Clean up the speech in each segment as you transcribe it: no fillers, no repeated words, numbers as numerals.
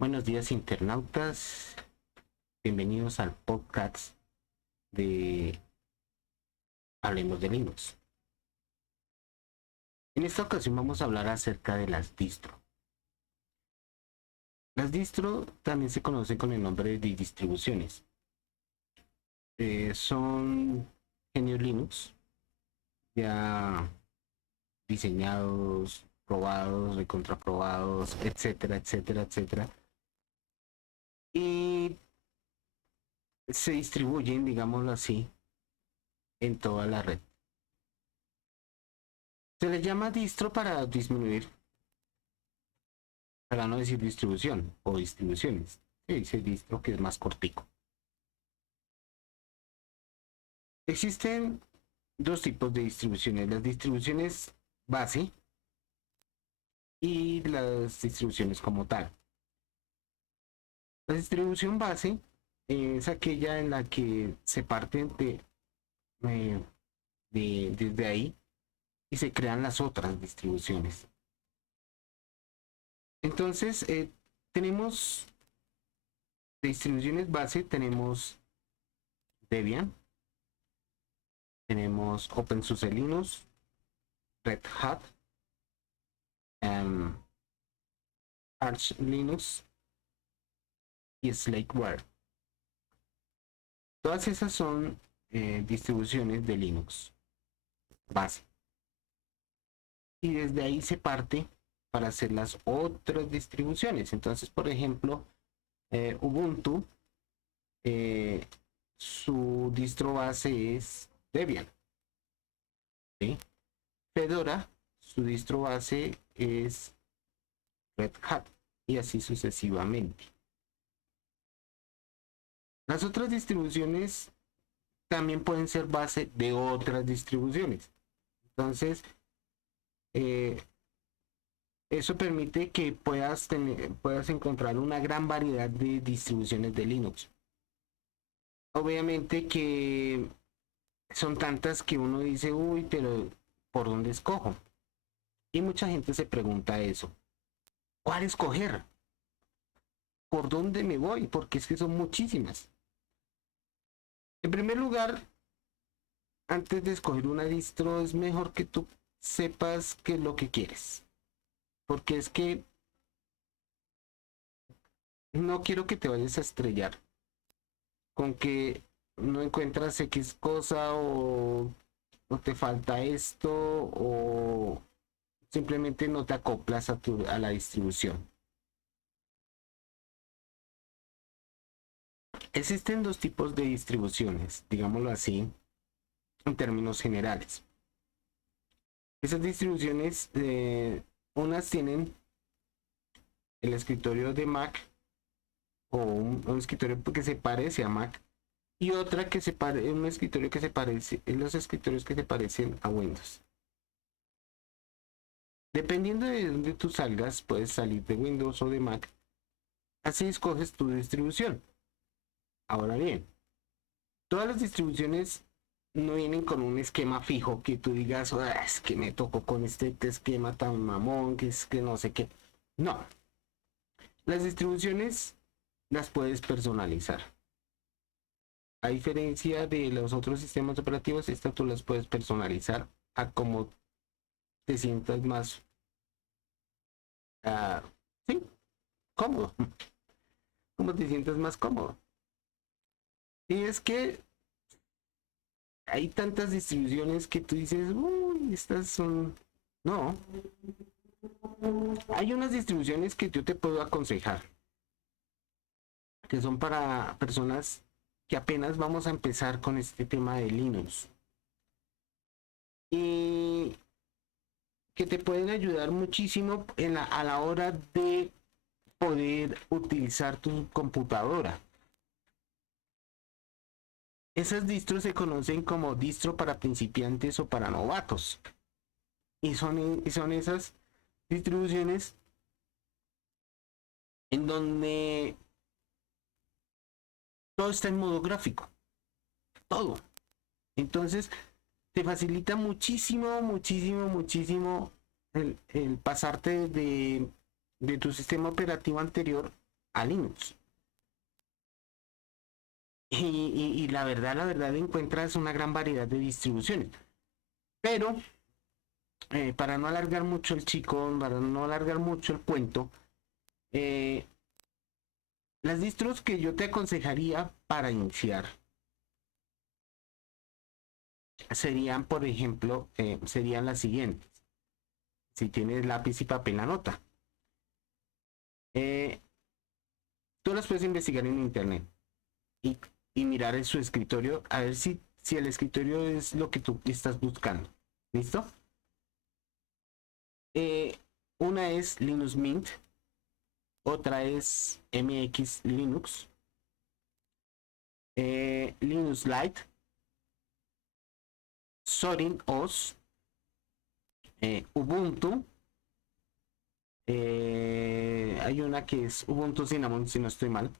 Buenos días internautas, bienvenidos al podcast de Hablemos de Linux. En esta ocasión vamos a hablar acerca de las distro. Las distro también se conocen con el nombre de distribuciones. Son genios Linux ya diseñados, probados, recontraprobados, etcétera, etcétera, etcétera. Y se distribuyen, digámoslo así, en toda la red. Se le llama distro para disminuir, para no decir distribución o distribuciones. Se dice distro que es más cortico. Existen dos tipos de distribuciones, las distribuciones base y las distribuciones como tal. La distribución base es aquella en la que se parte eh, desde ahí y se crean las otras distribuciones. Entonces, tenemos distribuciones base, tenemos Debian, tenemos OpenSUSE Linux, Red Hat, Arch Linux y Slackware. Todas esas son distribuciones de Linux base. Y desde ahí se parte para hacer las otras distribuciones. Entonces, por ejemplo, Ubuntu, su distro base es Debian. ¿Sí? Fedora, su distro base es Red Hat y así sucesivamente. Las otras distribuciones también pueden ser base de otras distribuciones. Entonces, eh, eso permite que puedas encontrar una gran variedad de distribuciones de Linux. Obviamente que son tantas que uno dice, uy, pero ¿por dónde escojo? Y mucha gente se pregunta eso. ¿Cuál escoger? ¿Por dónde me voy? Porque es que son muchísimas. En primer lugar, antes de escoger una distro, es mejor que tú sepas qué es lo que quieres. Porque es que no quiero que te vayas a estrellar con que no encuentras X cosa o te falta esto o simplemente no te acoplas a la distribución. Existen dos tipos de distribuciones, digámoslo así, en términos generales. Esas distribuciones, unas tienen el escritorio de Mac o un escritorio que se parece a Mac y otra que un escritorio que se parece, en los escritorios que se parecen a Windows. Dependiendo de dónde tú salgas, puedes salir de Windows o de Mac. Así escoges tu distribución. Ahora bien, todas las distribuciones no vienen con un esquema fijo que tú digas, "Ah, es que me tocó con este esquema tan mamón, que es que no sé qué". No, las distribuciones las puedes personalizar. A diferencia de los otros sistemas operativos, estas tú las puedes personalizar a como te sientas más, uh, sí, cómodo, como te sientas más cómodo. Y es que hay tantas distribuciones que tú dices, uy, estas son... No, hay unas distribuciones que yo te puedo aconsejar, que son para personas que apenas vamos a empezar con este tema de Linux. Y que te pueden ayudar muchísimo a la hora de poder utilizar tu computadora. Esas distros se conocen como distro para principiantes o para novatos. Y son esas distribuciones en donde todo está en modo gráfico. Todo. Entonces, te facilita muchísimo, muchísimo, muchísimo el pasarte de tu sistema operativo anterior a Linux. Y la verdad encuentras una gran variedad de distribuciones. Pero para no alargar mucho el chico, para no alargar mucho el cuento, eh, las distros que yo te aconsejaría para iniciar serían, por ejemplo, serían las siguientes. Si tienes lápiz y papel, anota. Eh, Tú las puedes investigar en internet y, y mirar en su escritorio a ver si el escritorio es lo que tú estás buscando. ¿Listo? Eh, una es Linux Mint, otra es MX Linux, Linux Lite, Zorin OS, Ubuntu. Hay una que es Ubuntu Cinnamon, si no estoy mal,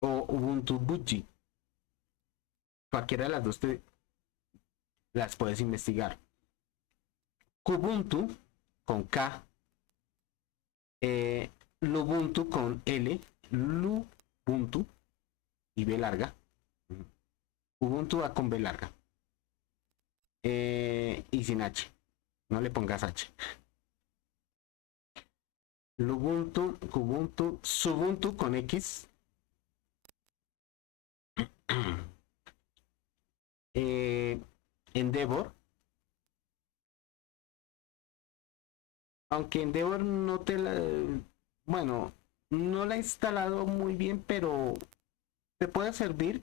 o Ubuntu Budgie. Cualquiera de las dos te las puedes investigar. Kubuntu con K, Lubuntu con L, Lubuntu y B larga. Ubuntu va con B larga. Y sin H. No le pongas H. Lubuntu, Kubuntu, Subuntu con X. Endeavor. Aunque Endeavor no te la... Bueno, no la he instalado muy bien, pero te puede servir.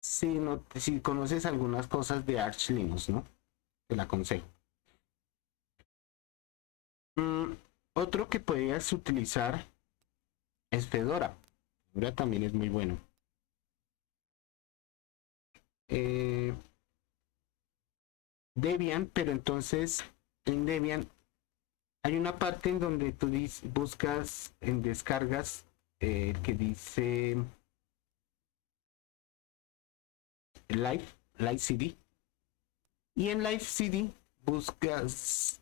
Si, no, si conoces algunas cosas de Arch Linux, ¿no? Te la aconsejo. Mm, Otro que podrías utilizar es Fedora. Fedora también es muy bueno. Eh, Debian, pero entonces en Debian hay una parte en donde tú buscas en descargas que dice Live CD. Y en Live CD buscas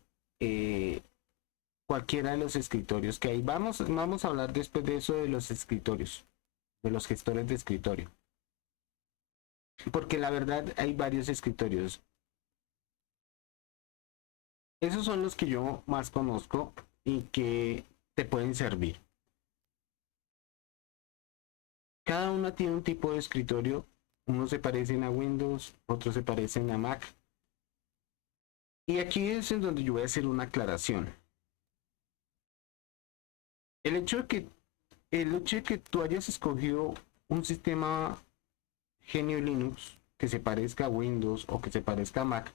cualquiera de los escritorios que hay. Vamos a hablar después de eso de los escritorios, de los gestores de escritorio. Porque la verdad hay varios escritorios. Esos son los que yo más conozco y que te pueden servir. Cada uno tiene un tipo de escritorio. Unos se parecen a Windows, otros se parecen a Mac. Y aquí es en donde yo voy a hacer una aclaración. El hecho de que, el hecho de que tú hayas escogido un sistema genio Linux que se parezca a Windows o que se parezca a Mac,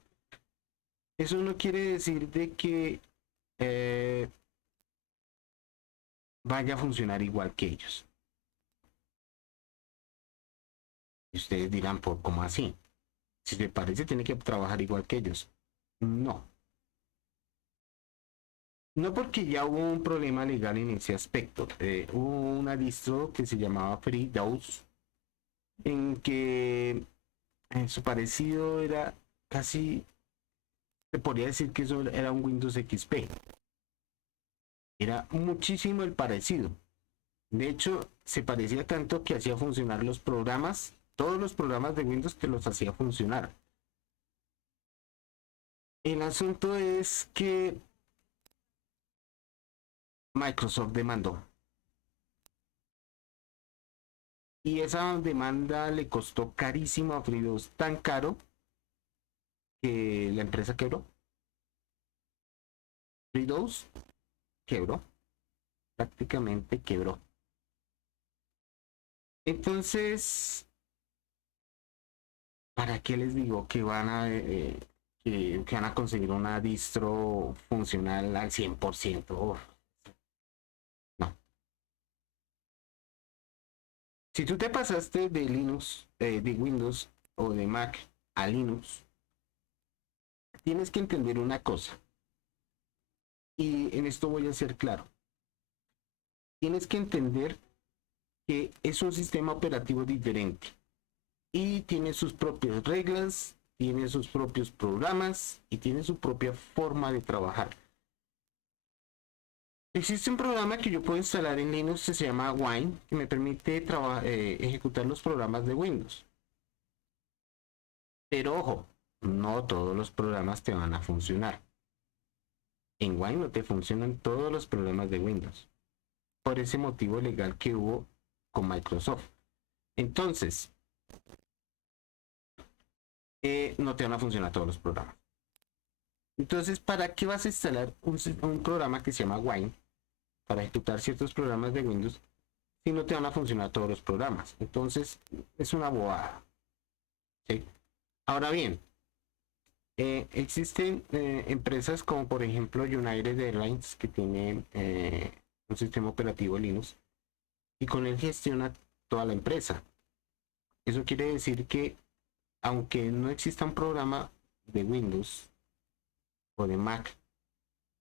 eso no quiere decir de que eh, vaya a funcionar igual que ellos. Y ustedes dirán, ¿por cómo así? Si te parece, tiene que trabajar igual que ellos. No. No, porque ya hubo un problema legal en ese aspecto. Hubo una distro que se llamaba FreeDOS, en que su parecido era casi, se podría decir que eso era un Windows XP. Era muchísimo el parecido. De hecho, se parecía tanto que hacía funcionar los programas, todos los programas de Windows que los hacía funcionar. El asunto es que Microsoft demandó. Y esa demanda le costó carísimo a FreeDOS, tan caro que la empresa quebró. FreeDOS quebró, prácticamente quebró. Entonces, ¿para qué les digo que que van a conseguir una distro funcional al 100%? Uf, no. Si tú te pasaste de Linux, de Windows o de Mac a Linux, tienes que entender una cosa. Y en esto voy a ser claro. Tienes que entender que es un sistema operativo diferente y tiene sus propias reglas, tiene sus propios programas y tiene su propia forma de trabajar. Existe un programa que yo puedo instalar en Linux que se llama Wine, que me permite ejecutar los programas de Windows. Pero ojo, no todos los programas te van a funcionar. En Wine no te funcionan todos los programas de Windows, por ese motivo legal que hubo con Microsoft. Entonces, no te van a funcionar todos los programas. Entonces, ¿para qué vas a instalar un programa que se llama Wine para ejecutar ciertos programas de Windows si no te van a funcionar todos los programas? Entonces, es una bobada. ¿Sí? Ahora bien, existen empresas como por ejemplo United Airlines que tiene un sistema operativo Linux y con él gestiona toda la empresa. Eso quiere decir que aunque no exista un programa de Windows o de Mac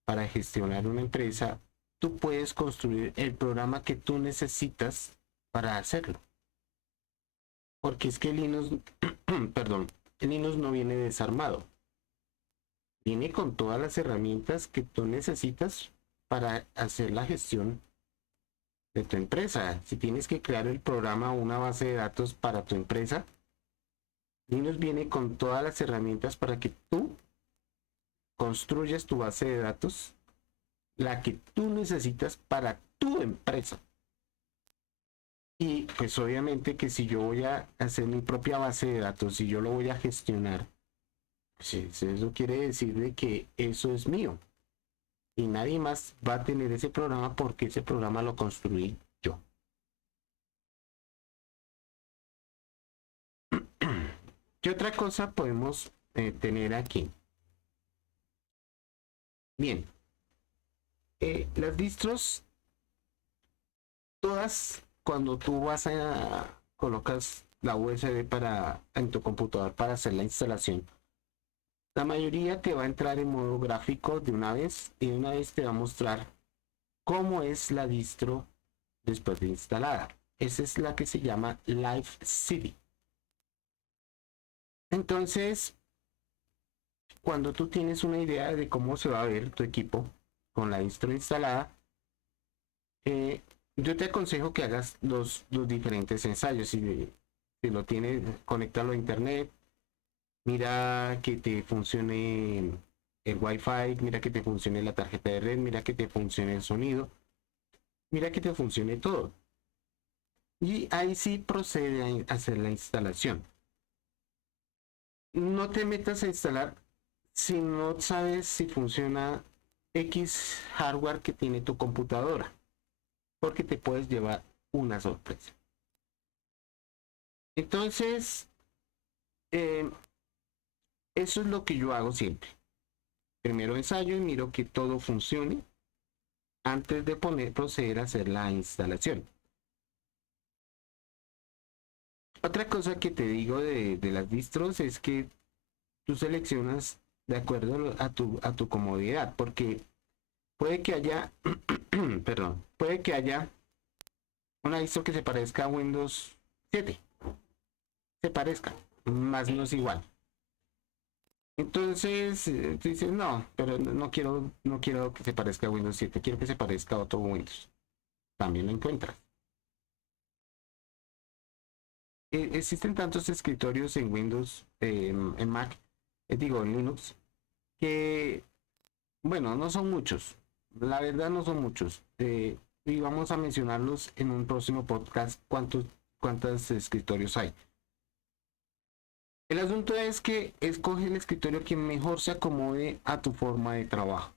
para gestionar una empresa, tú puedes construir el programa que tú necesitas para hacerlo. Porque es que Linux, perdón, Linux no viene desarmado. Viene con todas las herramientas que tú necesitas para hacer la gestión de tu empresa. Si tienes que crear el programa o una base de datos para tu empresa, Linux viene con todas las herramientas para que tú construyas tu base de datos, la que tú necesitas para tu empresa. Y pues obviamente que si yo voy a hacer mi propia base de datos, si yo lo voy a gestionar, pues eso quiere decir de que eso es mío. Y nadie más va a tener ese programa porque ese programa lo construí yo. ¿Qué otra cosa podemos tener aquí? Bien, las distros, todas, cuando tú vas a colocas la USB en tu computador para hacer la instalación, la mayoría te va a entrar en modo gráfico de una vez y de una vez te va a mostrar cómo es la distro después de instalada. Esa es la que se llama Live CD. Entonces, cuando tú tienes una idea de cómo se va a ver tu equipo con la distro instalada, yo te aconsejo que hagas los diferentes ensayos. Si lo tienes, conéctalo a internet, mira que te funcione el Wi-Fi, mira que te funcione la tarjeta de red, mira que te funcione el sonido, mira que te funcione todo. Y ahí sí procede a hacer la instalación. No te metas a instalar si no sabes si funciona X hardware que tiene tu computadora, porque te puedes llevar una sorpresa. Entonces, eh, eso es lo que yo hago siempre. Primero ensayo y miro que todo funcione antes de proceder a hacer la instalación. Otra cosa que te digo de las distros es que tú seleccionas de acuerdo a tu comodidad, porque puede que haya, perdón, puede que haya una distro que se parezca a Windows 7, se parezca, más no es igual. Entonces, tú dices, no, pero no quiero que se parezca a Windows 7, quiero que se parezca a otro Windows. También lo encuentras. Existen tantos escritorios en Windows, en Mac, digo, en Linux, que, bueno, no son muchos. La verdad no son muchos. Y vamos a mencionarlos en un próximo podcast cuántos escritorios hay. El asunto es que escoge el escritorio que mejor se acomode a tu forma de trabajo.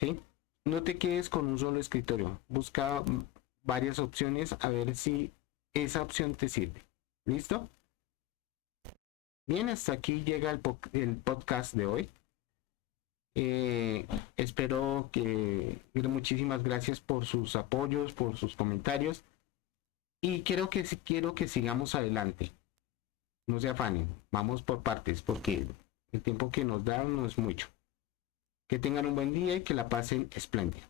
¿Sí? No te quedes con un solo escritorio. Busca varias opciones a ver si esa opción te sirve. ¿Listo? Bien, hasta aquí llega el podcast de hoy. Espero que muchísimas gracias por sus apoyos, por sus comentarios y quiero que sigamos adelante. No se afanen, vamos por partes porque el tiempo que nos dan no es mucho. Que tengan un buen día y que la pasen espléndido.